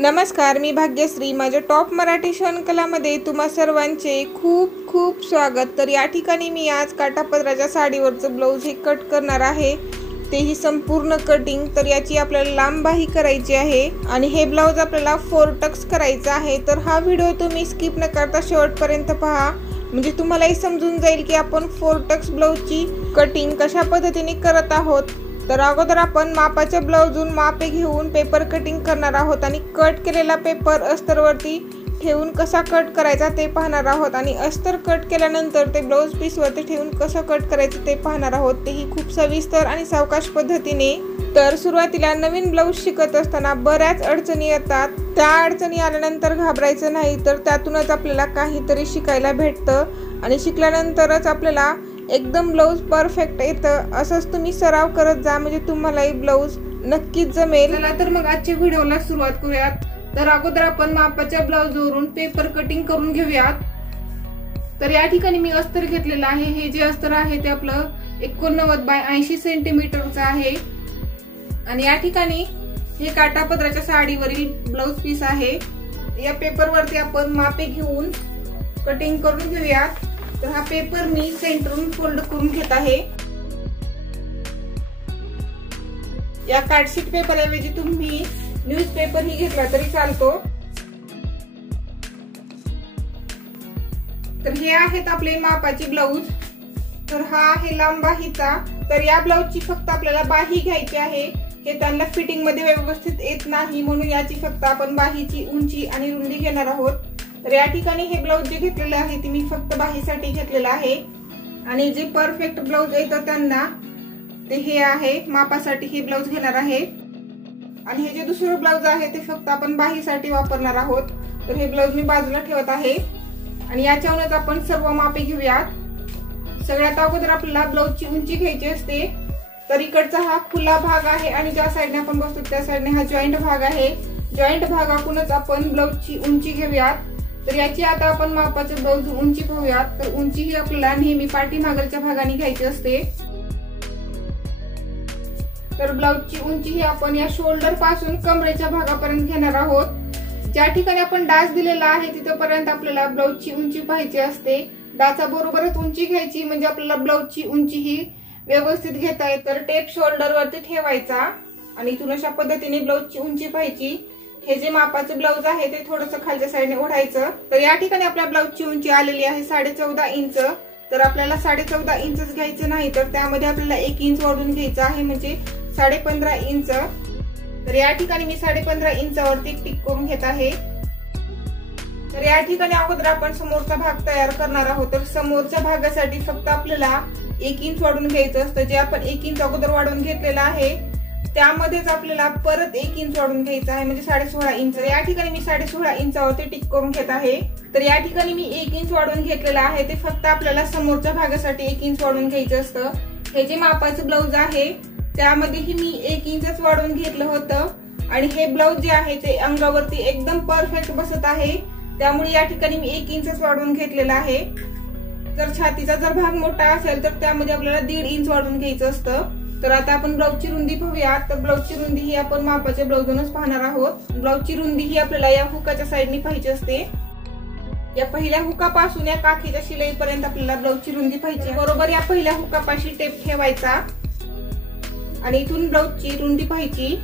नमस्कार, मी भाग्यश्री. माझ्या टॉप मराठी शिवणकलामध्ये तुम्हा सर्वांचे खूप खूप स्वागत. तर या ठिकाणी मी आज काठापदराच्या साडीवरचं ब्लाऊज हे कट करणार आहे, तेही संपूर्ण कटिंग. तर याची आपल्याला लांब बाही करायची आहे आणि हे ब्लाऊज आपल्याला 4 टक्स करायचा आहे. तर हा व्हिडिओ तुम्ही स्किप न करता शेवटपर्यंत पहा, म्हणजे तुम्हालाही समजून जाईल की आपण 4 टक्स ब्लाऊजची कटिंग कशा पद्धतीने करत आहोत. तर अगोदर आपण मापाच्या ब्लाऊजून मापे घेऊन पेपर कटिंग करणार आहोत आणि कट केलेला पेपर अस्तरवरती ठेवून कसा कट करायचा ते पाहणार आहोत आणि अस्तर कट केल्यानंतर ते ब्लाऊज पीसवरती ठेवून कसं कट करायचं ते पाहणार आहोत, तेही खूप सविस्तर आणि सावकाश पद्धतीने. तर सुरुवातीला नवीन ब्लाऊज शिकत असताना बऱ्याच अडचणी येतात. त्या अडचणी आल्यानंतर घाबरायचं नाही, तर त्यातूनच आपल्याला काहीतरी शिकायला भेटतं आणि शिकल्यानंतरच आपल्याला एकदम ब्लाऊज परफेक्ट येतं. असंच तुम्ही सराव करत जा, म्हणजे तुम्हालाही ब्लाऊज नक्कीच जमेल. चला तर मग आजच्या व्हिडिओला सुरुवात करूयात. तर अगोदर आपण मापाच्या ब्लाऊजवरून पेपर कटिंग करून घेऊयात. तर या ठिकाणी मी अस्तर घेतलेलं आहे. हे जे अस्तर आहे ते आपलं 89 बाय 80 सेंटीमीटरचं आहे आणि या ठिकाणी हे काठापदराच्या साडीवरील ब्लाऊज पीस आहे. या पेपरवरती आपण मापे घेऊन कटिंग करून घेऊयात. तर हा पेपर मी सेंटरून फोल्ड करून घेत आहे. या कार्डशीट पेपर ऐवजी तुम्ही न्यूजपेपर ही घेतला तरी चालतो. तर हे आहेत आपले मापाचे ब्लाऊज. तर हा आहे लांब बाहीचा. तर या ब्लाऊजची फक्त आपल्याला बाही घ्यायची आहे. हे त्यांना फिटिंग मध्ये व्यवस्थित येत नाही, म्हणून याची फक्त आपण बाहीची उंची आणि रुंदी घेणार आहोत. तर या ठिकाणी हे ब्लाऊज जे घेतलेलं आहे ते मी फक्त बाहीसाठी घेतलेलं आहे आणि जे परफेक्ट ब्लाऊज येतं त्यांना ते हे आहे, मापासाठी हे ब्लाऊज घेणार आहे. आणि हे जे दुसरं ब्लाऊज आहे ते फक्त आपण बाहीसाठी वापरणार आहोत. तर हे ब्लाऊज मी बाजूला ठेवत आहे आणि याच्यावरच आपण सर्व मापे घेऊयात. सगळ्यात अगोदर आपल्याला ब्लाऊजची उंची घ्यायची असते. तर इकडचा हा खुला भाग आहे आणि ज्या साईडने आपण बसतो त्या साईडने हा जॉईंट भाग आहे. जॉईंट भागातूनच आपण ब्लाऊजची उंची घेऊयात. तर याची आता आपण मापाच्या ब्लाऊज उंची पाहूयात. तर उंची ही आपल्याला नेहमी पाठीमागच्या भागाने घ्यायची असते. तर ब्लाऊजची उंची ही आपण या शोल्डर पासून कमरेच्या भागापर्यंत घेणार आहोत. ज्या ठिकाणी आपण डाच दिलेला आहे तिथपर्यंत आपल्याला ब्लाऊजची उंची पाहायची असते. डाचा बरोबरच उंची घ्यायची, म्हणजे आपल्याला ब्लाऊजची उंची ही व्यवस्थित घेता येते. तर टेप शोल्डर वरती ठेवायचा आणि इथून अशा पद्धतीने ब्लाऊजची उंची पाहायची. हे जे मापाचे ब्लाऊज आहे ते थोडंसं खालच्या साईडने ओढायचं. तर या ठिकाणी आपल्या ब्लाऊजची उंची आलेली आहे 14.5 इंच. तर आपल्याला 14.5 इंचच घ्यायचं नाही, तर त्यामध्ये आपल्याला 1 इंच वाढून घ्यायचं आहे, म्हणजे 15.5 इंच. तर या ठिकाणी मी 15.5 इंचावरती टिक करून घेत आहे. तर या ठिकाणी अगोदर आपण समोरचा भाग तयार करणार आहोत. तर समोरच्या भागासाठी फक्त आपल्याला 1 इंच वाढून घ्यायचं असतं. जे आपण 1 इंच अगोदर वाढवून घेतलेलं आहे त्यामध्येच आपल्याला परत 1 इंच वाढून घ्यायचं आहे, म्हणजे 16.5 इंच. या ठिकाणी मी 16.5 इंचावरती टिक करून घेत आहे. तर या ठिकाणी मी 1 इंच वाढवून घेतलेलं आहे. ते फक्त आपल्याला समोरच्या भागासाठी 1 इंच वाढवून घ्यायचं असतं. हे जे मापाचं ब्लाऊज आहे त्यामध्येही मी 1 इंचच वाढवून घेतलं होतं आणि हे ब्लाऊज जे आहे ते अंगावरती एकदम परफेक्ट बसत आहे, त्यामुळे या ठिकाणी मी 1 इंचच वाढवून घेतलेला आहे. जर छातीचा जर भाग मोठा असेल तर त्यामध्ये आपल्याला 1.5 इंच वाढवून घ्यायचं असतं. तर आता आपण ब्लाऊजची रुंदी पाहूयात. तर ब्लाऊजची रुंदी ही आपण मापाच्या ब्लाऊजूनच पाहणार आहोत. ब्लाऊजची रुंदी ही आपल्याला या हुकाच्या साईडने पाहिजे असते. या पहिल्या हुकापासून या काखीच्या शिलाईपर्यंत आपल्याला ब्लाऊजची रुंदी पाहिजे. बरोबर या पहिल्या हुकापाशी टेप ठेवायचा आणि इथून ब्लाऊजची रुंदी पाहायची.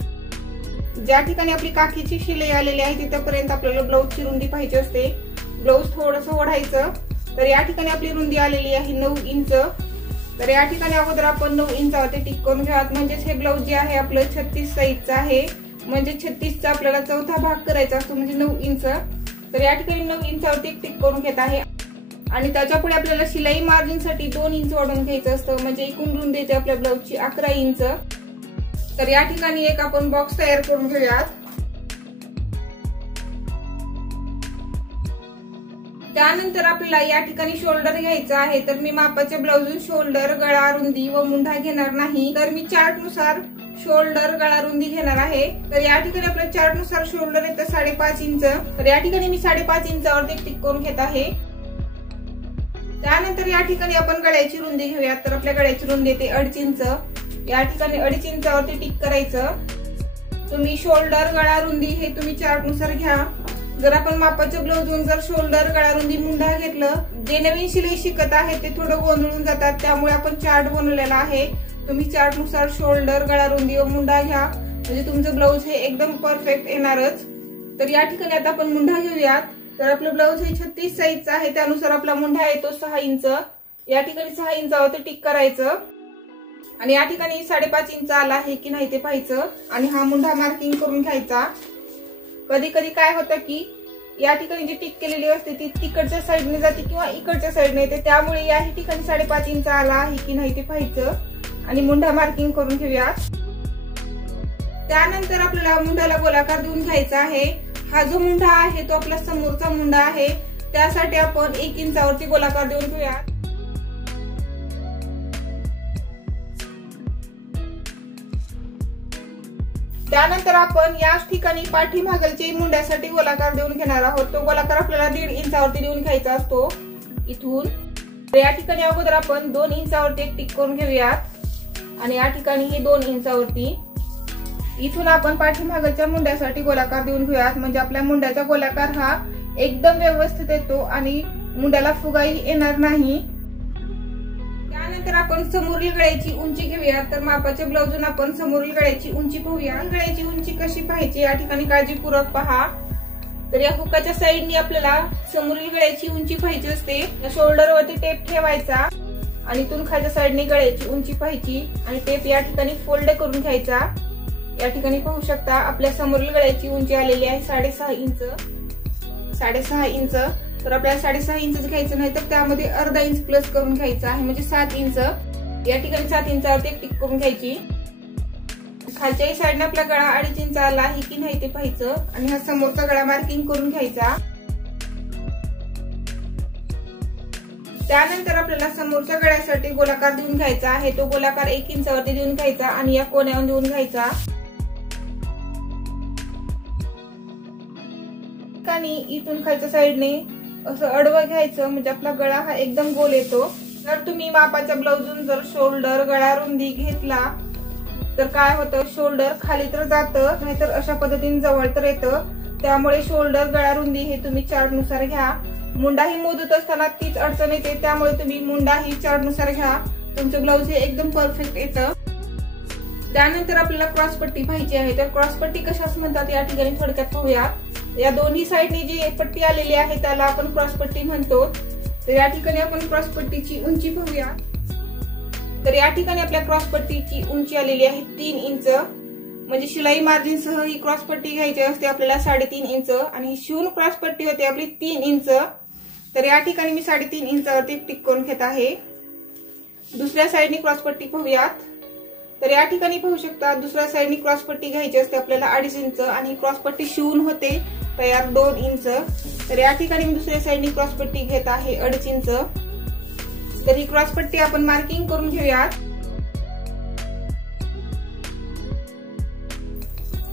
ज्या ठिकाणी आपली काखीची शिलाई आलेली आहे तिथपर्यंत आपल्याला ब्लाऊजची रुंदी पाहिजे असते. ब्लाऊज थोडंसं ओढायचं. तर या ठिकाणी आपली रुंदी आलेली आहे 9 इंच. तर या ठिकाणी अगोदर आपण 9 इंचावरती टिक करून घ्यावं. म्हणजेच हे ब्लाऊज जे आहे आपलं 36 साईजचं आहे, म्हणजे 36चा आपल्याला चौथा भाग करायचा असतो, म्हणजे 9 इंच. तर या ठिकाणी 9 इंचावरती टिक करून घेत आहे आणि त्याच्या पुढे आपल्याला शिलाई मार्जिन साठी 2 इंच वाढवून घ्यायचं असतं, म्हणजे एकूण रुंदी येते आपल्या ब्लाऊजची 11 इंच. तर या ठिकाणी एक आपण बॉक्स तयार करून घेऊयात. त्यानंतर आपल्याला या ठिकाणी शोल्डर घ्यायचा आहे. तर मी मापाच्या ब्लाऊजून शोल्डर, गळा रुंदी व मुंढा घेणार नाही. तर मी चार्ट नुसार शोल्डर, गळा रुंदी घेणार आहे. तर या ठिकाणी आपल्या चार्ट नुसार शोल्डर येतं 5.5 इंच. तर या ठिकाणी मी 5.5 इंचावरती टिक करून घेत आहे. त्यानंतर या ठिकाणी आपण गळ्याची रुंदी घेऊयात. तर आपल्या गळ्याची रुंदी येते 2.5 इंच. या ठिकाणी 2.5 इंचावरती टिक करायचं तुम्ही शोल्डर गळा रुंदी हे तुम्ही चार्टनुसार घ्या। जर आपण मापाच्या ब्लाऊजवरून जर शोल्डर गळा रुंदी मुंडा घेतलं, जे नवीन शिलाई शिकत आहे ते थोडं गोंधळून जातात, त्यामुळे आपण चार्ट बनवलेला आहे। तुम्ही चार्टनुसार शोल्डर गळा रुंदी व मुंडा घ्या, म्हणजे तुमचं ब्लाऊज हे एकदम परफेक्ट येणारच। तर या ठिकाणी आता आपण मुंडा घेऊयात। तर आपलं ब्लाऊज हे 36 साईजचा आहे, त्यानुसार आपला मुंडा येतो 6 इंच। या ठिकाणी 6 इंचावरती टिक करायचं आणि या ठिकाणी 5.5 इंच आला आहे की नाही ते पाहायचं आणि हा मुंडा मार्किंग करून घ्यायचा। कधी कधी काय होतं की या ठिकाणी जी टिक केलेली असते ती तिकडच्या साईडने जाते किंवा इकडच्या साईडने येते, त्यामुळे या ठिकाणी 5.5 इंच आला आहे की नाही ते पाहायचं आणि मुंडा मार्किंग करून घेऊया। त्यानंतर आपल्याला मुंडाला गोलाकार देऊन घ्यायचा आहे। हा जो मुंडा आहे तो आपला समोरचा मुंडा आहे, त्यासाठी आपण 1 इंचावरती गोलाकार देऊन घेऊया। त्यानंतर आपण याच ठिकाणी पाठीमागलच्या मुंड्यासाठी गोलाकार देऊन घेणार आहोत। तो गोलाकार आपल्याला 1.5 इंचावरती देऊन घ्यायचा असतो इथून। तर या ठिकाणी अगोदर आपण 2 इंचावरती एक टिक करून घेऊयात आणि या ठिकाणी हे 2 इंचावरती इथून आपण पाठीमागलच्या मुंड्यासाठी गोलाकार देऊन घेऊयात, म्हणजे आपल्या मुंड्याचा गोलाकार हा एकदम व्यवस्थित येतो आणि मुंड्याला फुगाही येणार नाही। त्यानंतर आपण समोरील गळ्याची उंची घेऊया। तर मापाच्या ब्लाऊजून आपण समोरील गळ्याची उंची पाहूया। गळ्याची उंची कशी पाहायची या ठिकाणी काळजीपूर्वक पहा। तर या हुकाच्या साईडने आपल्याला समोरील गळ्याची उंची पाहायची असते। या शोल्डरवरती टेप ठेवायचा आणि इथून खालच्या साईडने गळ्याची उंची पाहायची आणि टेप या ठिकाणी फोल्ड करून घ्यायचा। या ठिकाणी पाहू शकता आपल्या समोरील गळ्याची उंची आलेली आहे 6.5 इंच। 6.5 इंच तर आपल्याला 6.5 इंच घ्यायचं नाही तर त्यामध्ये अर्धा इंच प्लस करून घ्यायचा आहे, म्हणजे 7 इंच। या ठिकाणी 7 इंचावरती टिक करून घ्यायची। खालच्याही साईडने आपला गळा 2.5 इंच आला आहे की नाही ते पाहायचं आणि हा समोरचा गळा मार्किंग करून घ्यायचा। त्यानंतर आपल्याला समोरच्या गळ्यासाठी गोलाकार देऊन घ्यायचा आहे। तो गोलाकार 1 इंचावरती देऊन घ्यायचा आणि या कोण्यावर देऊन घ्यायचा। इथून खालच्या साईडने असं अडवं घ्यायचं, म्हणजे आपला गळा हा एकदम गोल येतो। जर तुम्ही मापाच्या ब्लाऊजून जर शोल्डर गळा रुंदी घेतला तर काय होतं, शोल्डर खाली तर जातं नाहीतर अशा पद्धतीने जवळ तर येतं, त्यामुळे शोल्डर गळा रुंदी हे तुम्ही चार्टनुसार घ्या। मुंडाही मोजत असताना तीच अडचण येते, त्यामुळे तुम्ही मुंडाही चार्टनुसार घ्या, तुमचं ब्लाऊज हे एकदम परफेक्ट येतं। त्यानंतर आपल्याला क्रॉसपट्टी पाहिजे आहे। तर क्रॉसपट्टी कशाच म्हणतात या ठिकाणी थोडक्यात पाहूया। या दोन्ही साईडनी जी पट्टी आलेली आहे त्याला आपण क्रॉसपट्टी म्हणतो। तर या ठिकाणी आपण क्रॉसपट्टीची उंची पाहूया। तर या ठिकाणी आपल्या क्रॉसपट्टीची उंची आलेली आहे 3 इंच, म्हणजे शिलाई मार्जिन सह ही क्रॉसपट्टी घ्यायची असते आपल्याला 3.5 इंच आणि शिवून क्रॉसपट्टी होते आपली 3 इंच। तर या ठिकाणी मी 3.5 इंचावरती टिक करून घेत आहे। दुसऱ्या साईडनी क्रॉसपट्टी पाहूयात। तर या ठिकाणी पाहू शकता दुसऱ्या साईडनी क्रॉसपट्टी घ्यायची असते आपल्याला 2.5 इंच आणि क्रॉसपट्टी शिवून होते तयार 2 इंच। तर या ठिकाणी मी दुसऱ्या साईडनी क्रॉसपट्टी घेत आहे 2.5 इंच। तर ही क्रॉसपट्टी आपण मार्किंग करून घेऊयात।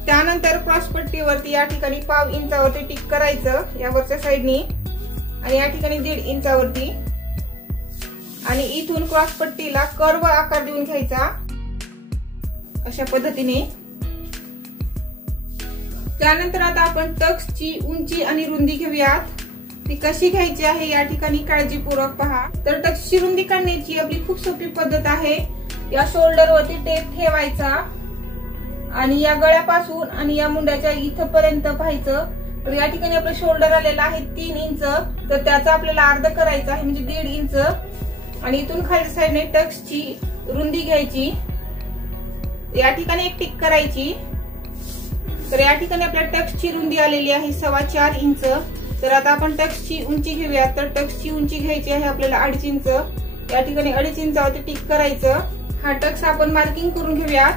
त्यानंतर क्रॉसपट्टीवरती या ठिकाणी 1/2 इंचावरती टिक करायचं यावरच्या साईडनी आणि या ठिकाणी 1.5 इंचावरती आणि इथून क्रॉसपट्टीला कर्व आकार देऊन घ्यायचा अशा पद्धतीने। त्यानंतर आता आपण टक्सची उंची आणि रुंदी घेऊयात। ती कशी घ्यायची आहे या ठिकाणी काळजीपूर्वक पहा। तर टक्सची रुंदी काढण्याची आपली खूप सोपी पद्धत आहे। या शोल्डरवरती टेप ठेवायचा आणि या गळ्यापासून आणि या मुंड्याच्या इथपर्यंत पाहायचं। तर या ठिकाणी आपलं शोल्डर आलेला आहे 3 इंच, तर त्याचा आपल्याला अर्ध करायचं आहे म्हणजे 1.5 इंच आणि इथून खालच्या साईडने टक्सची रुंदी घ्यायची। या ठिकाणी एक टिक करायची। तर या ठिकाणी आपल्या टक्सची रुंदी आलेली आहे 4.25 इंच। तर आता आपण टक्सची उंची घेऊया। तर टक्सची उंची घ्यायची आहे आपल्याला 2.5 इंच। या ठिकाणी 2.5 इंचावरती टिक करायचं। हा टक्स आपण मार्किंग करून घेऊया।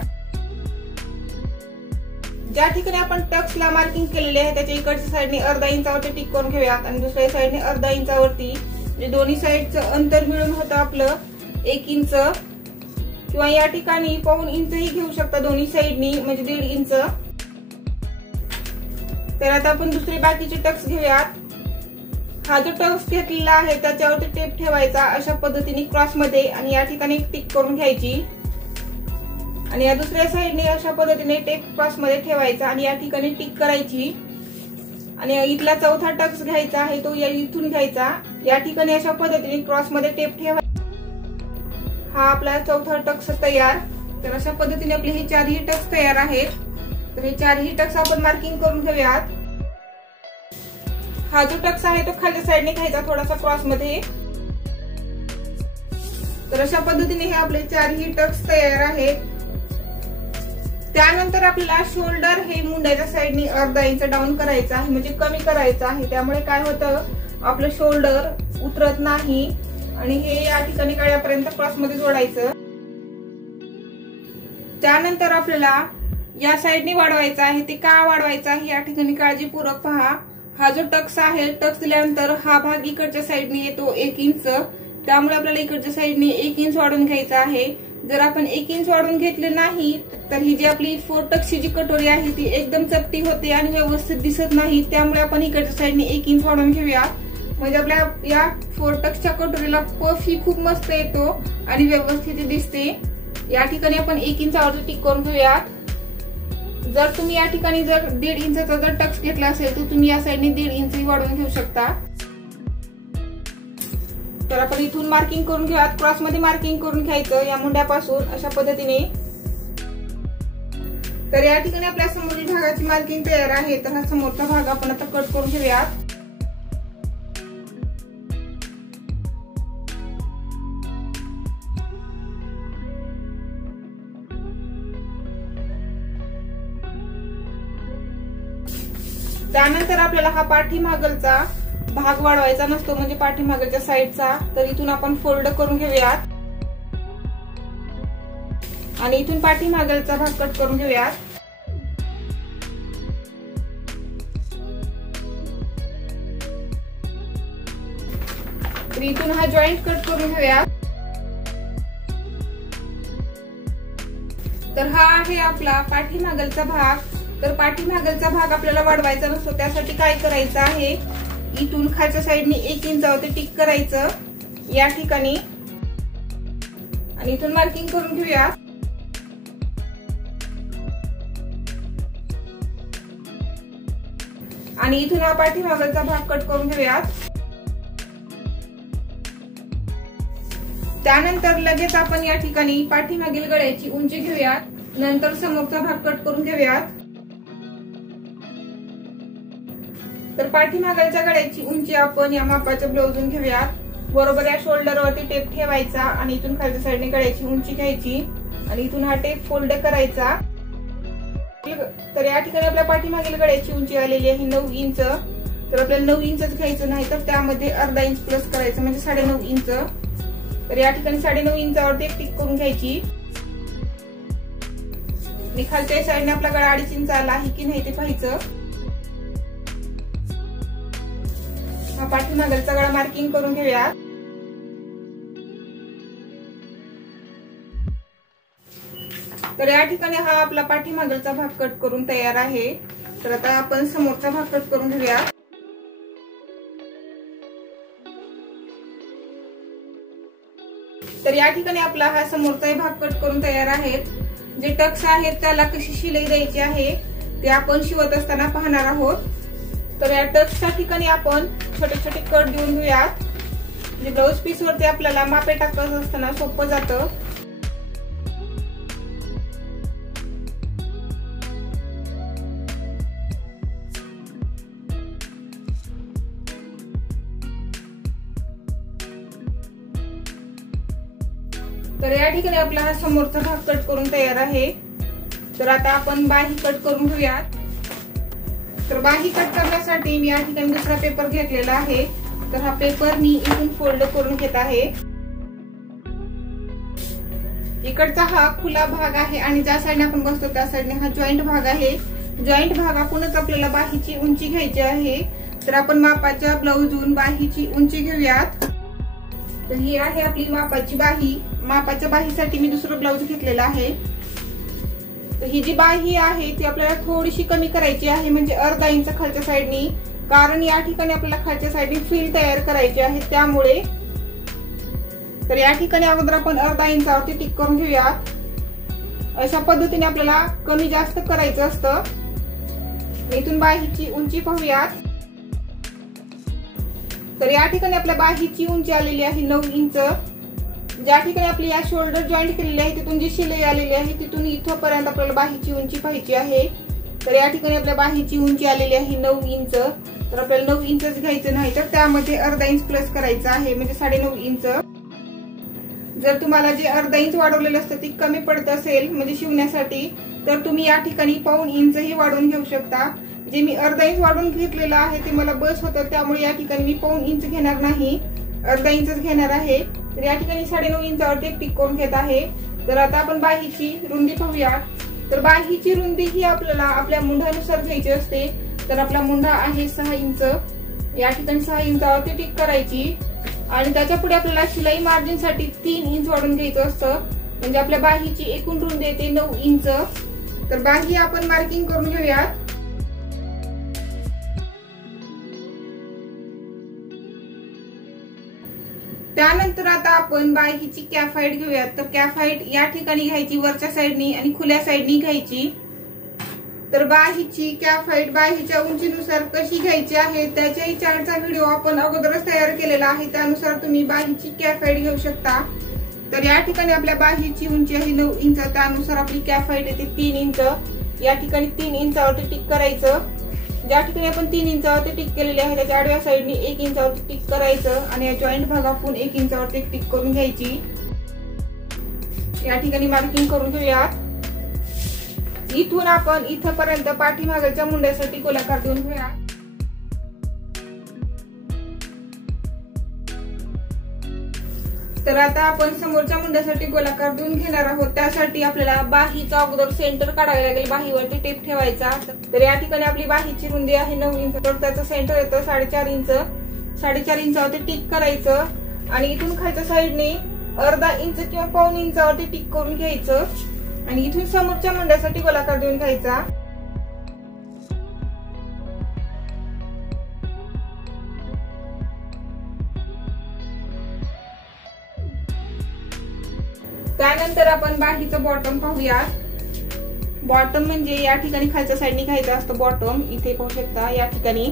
ज्या ठिकाणी आपण टक्सला मार्किंग केलेले आहे त्याच्या इकडच्या साईडने अर्धा इंचावरती टिक करून घेऊयात आणि दुसऱ्या साईडने अर्धा इंचावरती, म्हणजे दोन्ही साईडचं अंतर मिळून होतं आपलं 1 इंच किंवा या ठिकाणी 1.5 इंचही घेऊ शकता दोन्ही साईडनी, म्हणजे 1.5 इंच। तर आता आपण दुसरे बाकीचे टक्स घेऊयात। हा जो टक्स घेतलेला आहे त्याच्यावरती टेप ठेवायचा अशा पद्धतीने क्रॉस मध्ये आणि या ठिकाणी एक टिक करून घ्यायची आणि या दुसऱ्या साईडने अशा पद्धतीने टेप क्रॉस मध्ये ठेवायचा आणि या ठिकाणी टिक करायची आणि इथला चौथा टक्स घ्यायचा आहे तो इथून घ्यायचा, या ठिकाणी अशा पद्धतीने क्रॉस मध्ये टेप ठेवायचा। हा आपला चौथा टक्स तयार। तर अशा पद्धतीने आपले हे चारही टक्स तयार आहेत। तर हे चारही टक्स आपण मार्किंग करून घेऊयात। हा जो टक्स आहे तो खालच्या साईडने घ्यायचा थोडासा क्रॉस मध्ये। तर अशा पद्धतीने हे आपले चारही टक्स तयार आहेत। त्यानंतर आपल्याला शोल्डर हे मुंड्याच्या साईडने अर्धा इंच डाऊन करायचं आहे, म्हणजे कमी करायचं आहे। त्यामुळे काय होतं, आपलं शोल्डर उतरत नाही आणि हे या ठिकाणी गळ्यापर्यंत क्रॉस मध्ये जोडायचं। त्यानंतर आपल्याला या साईडने वाढवायचं आहे। ते का वाढवायचं आहे या ठिकाणी काळजीपूर्वक पहा। हा जो टक्स आहे, टक्स दिल्यानंतर हा भाग इकडच्या साईडने येतो 1 इंच, त्यामुळे आपल्याला इकडच्या साईडने 1 इंच वाढवून घ्यायचा आहे। जर आपण 1 इंच वाढवून घेतले नाही तर ही जी आपली 4 टक्सची जी कटोरी आहे ती एकदम चपटी होते आणि व्यवस्थित दिसत नाही। त्यामुळे आपण इकडच्या साईडने 1 इंच वाढवून घेऊया, म्हणजे आपल्या या 4 टक्सच्या कटोरीला पफ ही खूप मस्त येतो आणि व्यवस्थित दिसते। या ठिकाणी आपण 1 इंचावरती टिक करून घेऊया। जर तुम्ही या ठिकाणी जर 1.5 इंचाचा जर टक्स घेतला असेल तर तुम्ही या साईडने 1.5 इंच वाढवून घेऊ शकता। तर आपण इथून मार्किंग करून घेऊयात, क्रॉस मध्ये मार्किंग करून घ्यायचं या मुंड्यापासून अशा पद्धतीने। तर या ठिकाणी आपल्या समोरील भागाची मार्किंग तयार आहे। तर हा समोरचा भाग आपण आता कट करून घेऊयात। त्यानंतर आपल्याला हा पाठीमागलचा भाग वाढवायचा नसतो, म्हणजे पाठीमागच्या साईडचा। तर इथून आपण फोल्ड करून घेऊयात आणि इथून पाठीमागचा भाग कट करून घेऊयात। तर इथून हा जॉईंट कट करून घेऊयात। तर हा आहे आपला पाठीमागचा भाग। तर पाठीमागचा भाग आपल्याला वाढवायचा नसतो, त्यासाठी काय करायचं आहे, इथून खालच्या साईडने 1 इंचावरती टिक करायचं या ठिकाणी आणि इथून मार्किंग करून घेऊया। आणि इथून हा पाठीमागचा भाग कट करून घेऊयात। त्यानंतर लगेच आपण या ठिकाणी पाठीमागील गळ्याची उंची घेऊयात, नंतर समोरचा भाग कट करून घेऊयात। तर पाठीमागच्या गळ्याची उंची आपण या मापाच्या ब्लाउजून घेऊयात। बरोबर या शोल्डरवरती टेप ठेवायचा आणि इथून खालच्या साईडने गळ्याची उंची घ्यायची आणि इथून हा टेप फोल्ड करायचा। तर या ठिकाणी आपल्या पाठीमागील गळ्याची उंची आलेली आहे 9 इंच। तर आपल्याला 9 इंचच घ्यायचं नाही, तर त्यामध्ये अर्धा इंच प्लस करायचं, म्हणजे 9.5 इंच। तर या ठिकाणी 9.5 इंचावरती एक टिक करून घ्यायची आणि खालच्या साईडने आपला गळा 2.5 इंच आला आहे की नाही ते पाहायचं। हा पाठीमागचा गळा मार्किंग करून घेऊया। तर या ठिकाणी हा आपला पाठीमागचा भाग कट करून तयार आहे। तर आता आपण समोरचा भाग कट करून घेऊया। तर या ठिकाणी आपला हा समोरचा भाग कट करून तयार आहे। जे टक्स आहेत त्याला कशी शिलाई द्यायची आहे ते आपण शिवत असताना पाहणार आहोत। तर या टक्सच्या ठिकाणी आपण छोटे छोटे कट देऊन घेऊयात, म्हणजे ब्लाउज पीस वरती आपल्याला मापे टाकत असताना सोपं जातं। तर या ठिकाणी आपला हा समोरचा भाग कट करून तयार आहे। तर आता आपण बाही कट करून घेऊयात। तर बाही कट करण्यासाठी मी या ठिकाणी दुसरा पेपर घेतलेला आहे। तर हा पेपर मी इथून फोल्ड करून घेत आहे। इकडचा हा खुला भाग आहे आणि ज्या साईडने आपण बसतो त्या साईडने हा जॉईंट भाग आहे। जॉईंट भागातूनच आपल्याला बाहीची उंची घ्यायची आहे। तर आपण मापाच्या ब्लाउजून बाहीची उंची घेऊयात। तर ही आहे आपली मापाची बाही। मापाच्या बाहीसाठी मी दुसरं ब्लाउज घेतलेला आहे। तर ही जी बाही आहे ती आपल्याला थोडीशी कमी करायची आहे, म्हणजे अर्धा इंच खालच्या साईडनी, कारण या ठिकाणी आपल्याला खालच्या साईडनी फ्रिल तयार करायची आहे त्यामुळे। तर या ठिकाणी अगोदर आपण अर्धा इंचावरती टिक करून घेऊयात अशा पद्धतीने आपल्याला कमी जास्त करायचं असतं। इथून बाहीची उंची पाहूयात। तर या ठिकाणी आपल्या बाहीची उंची आलेली आहे 9 इंच। ज्या ठिकाणी आपली या शोल्डर जॉईंट केलेली आहे तिथून जी शिलाई आलेली आहे तिथून इथपर्यंत आपल्याला बाहीची उंची पाहिजे आहे। तर या ठिकाणी आपल्या बाहीची उंची आलेली आहे 9 इंच। तर आपल्याला 9 इंचच घ्यायचं नाही तर त्यामध्ये अर्धा इंच प्लस करायचं आहे, म्हणजे 9.5 इंच। जर तुम्हाला जे अर्धा इंच वाढवलेलं असतं ते कमी पडत असेल म्हणजे शिवण्यासाठी, तर तुम्ही या ठिकाणी पाऊण इंच ही वाढवून घेऊ शकता। जे मी अर्धा इंच वाढवून घेतलेलं आहे ते मला बस होतं, त्यामुळे या ठिकाणी मी पाऊण इंच घेणार नाही, अर्धा इंचच घेणार आहे। तर या ठिकाणी 9.5 इंचावरती टिक करून घेत आहे। तर आता आपण बाहीची रुंदी पाहूया। तर बाहीची रुंदी ही आपल्याला आपल्या मुंढानुसार घ्यायची असते। तर आपला मुंढा आहे 6 इंच, या ठिकाणी 6 इंचावरती टिक करायची आणि त्याच्या पुढे आपल्याला शिलाई मार्जिन साठी 3 इंच वाढवून घ्यायचं असतं, म्हणजे आपल्या बाहीची एकूण रुंदी येते 9 इंच। तर बाही आपण मार्किंग करून घेऊयात। त्यानंतर आता आपण बाहीची कॅफ हाईट घेऊयात। तर कॅफ हाईट या ठिकाणी घ्यायची वरच्या साईडनी आणि खुल्या साईडनी घ्यायची। तर बाहीची कॅफ हाईट बाहीच्या उंचीनुसार कशी घ्यायची आहे त्याच्याही चार्टचा व्हिडिओ आपण अगोदरच तयार केलेला आहे, त्यानुसार तुम्ही बाहीची कॅफ हाईट घेऊ शकता। तर या ठिकाणी आपल्या बाहीची उंची आहे 9 इंच, त्यानुसार आपली कॅफ हाईट येते 3 इंच। या ठिकाणी 3 इंचावरती टिक करायचं। ज्या ठिकाणी आपण 3 इंचावरती टिक केलेली आहे त्याच्या आडव्या साईडनी 1 इंचावरती टिक करायचं आणि या जॉईंट भागातून 1 इंचावरती टिक करून घ्यायची। या ठिकाणी मार्किंग करून घेऊयात। इथून आपण इथपर्यंत पाठीमागच्या मुंड्यासाठी गोलाकार देऊन घेऊया। तर आता आपण समोरच्या मुंड्यासाठी गोलाकार देऊन घेणार आहोत। त्यासाठी आपल्याला बाहीचा अगोदर सेंटर काढायला लागेल, बाहीवरती टेप ठेवायचा। तर या ठिकाणी आपली बाहीची रुंदी आहे 9 इंच, तर त्याचं सेंटर येतं 4.5 इंच। 4.5 इंचावरती टिक करायचं आणि इथून खालच्या साईडने अर्धा इंच किंवा पाऊण इंचावरती टिक करून घ्यायचं आणि इथून समोरच्या मुंड्यासाठी गोलाकार देऊन घ्यायचा। त्यानंतर आपण बाहीचं बॉटम पाहूया। बॉटम म्हणजे या ठिकाणी खालच्या साईडनी घ्यायचं असतं बॉटम, इथे पाहू शकता। या ठिकाणी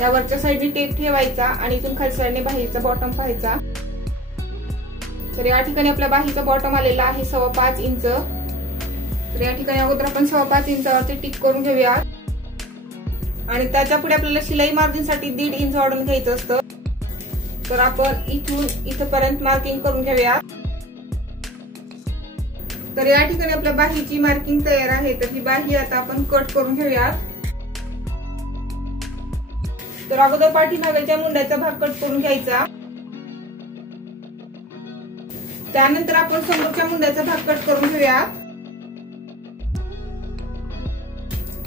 या वरच्या साईडनी टेप ठेवायचा आणि इथून खालच्या साईडने बाहीचा बॉटम पाहायचा। तर या ठिकाणी आपल्या बाहीचा बॉटम आलेला आहे 5.25 इंच। तर या ठिकाणी अगोदर आपण 5.25 इंचावरती टिक करून घेऊया आणि त्याच्या पुढे आपल्याला शिलाई मार्जिन साठी 1.5 इंच वाढवून घ्यायचं असतं। तर आपण इथून इथपर्यंत मार्किंग करून घेऊया। तर या ठिकाणी आपल्या बाहीची मार्किंग तयार आहे। तर ही बाही आता आपण कट करून घेऊया। तर अगोदर पाठीमागच्या मुंड्याचा भाग कट करून घ्यायचा, त्यानंतर आपण समोरच्या मुंड्याचा भाग कट करून घेऊया।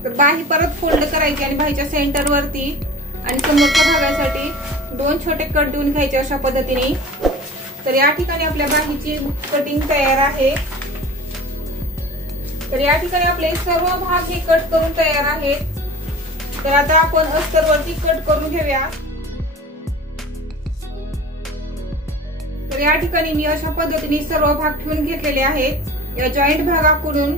तर बाही परत फोल्ड करायची आणि बाहीच्या सेंटर वरती आणि समोरच्या भागासाठी 2 छोटे कट देऊन घ्यायचे अशा पद्धतीने। तर या ठिकाणी आपल्या बाहीची कटिंग तयार आहे। तर या ठिकाणी आपले सर्व भाग हे कट करून तयार आहेत। तर आता आपण अस्तर वरती कट करून घेऊया। तर या ठिकाणी मी अशा पद्धतीने सर्व भाग ठेवून घेतलेले आहेत। या जॉईंट भागाकडून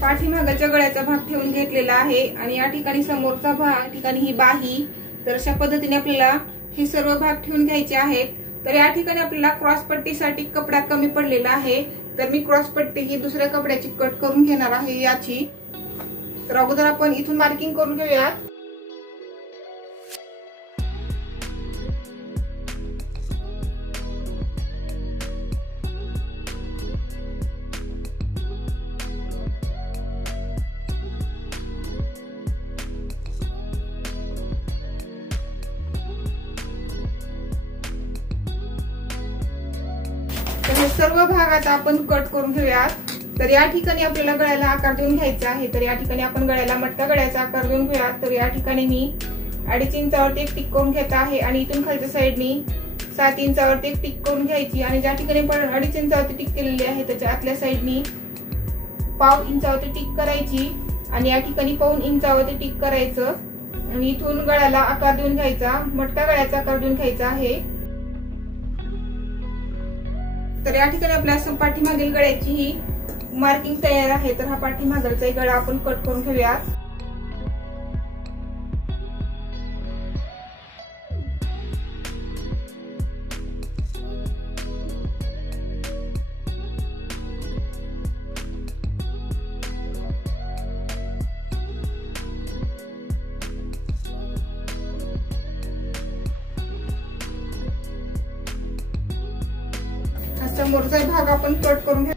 पाठीमागाच्या गळ्याचा भाग ठेवून घेतलेला आहे आणि या ठिकाणी समोरचा भाग ठिकाणी ही बाही। तर अशा पद्धतीने आपल्याला हे सर्व भाग ठेवून घ्यायचे आहेत। तर या ठिकाणी आपल्याला क्रॉस पट्टीसाठी कपडा कमी पडलेला आहे, तर मी क्रॉस पट्टी ही दुसऱ्या कपड्याची कट करून घेणार आहे याची। तर अगोदर आपण इथून मार्किंग करून घेऊया। सर्व भाग आता आपण कट करून घेऊया। तर या ठिकाणी आपल्याला गळ्याला आकार देऊन घ्यायचा आहे। तर या ठिकाणी आपण गळ्याला मटका गळ्याचा आकार देऊन घेऊया। तर या ठिकाणी मी 2.5 इंचावरती एक टिक करून घेत आहे आणि इथून खालच्या साईडनी 7 इंचावरती एक टिक करून घ्यायची आणि ज्या ठिकाणी आपण 2.5 इंचावरती टिक केलेली आहे त्याच्या आतल्या साईडनी 1/2 इंचावरती टिक करायची आणि या ठिकाणी पाऊण इंचावरती टिक करायचं आणि इथून गळ्याला आकार देऊन घ्यायचा, मटका गळ्याचा आकार देऊन घ्यायचा आहे। तर या ठिकाणी आपल्या पाठीमागील गळ्याची ही मार्किंग तयार आहे. तर हा पाठीमागचा गळा आपण कट करून घेऊयात. समोरचा भाग आपण कट करून घ्या.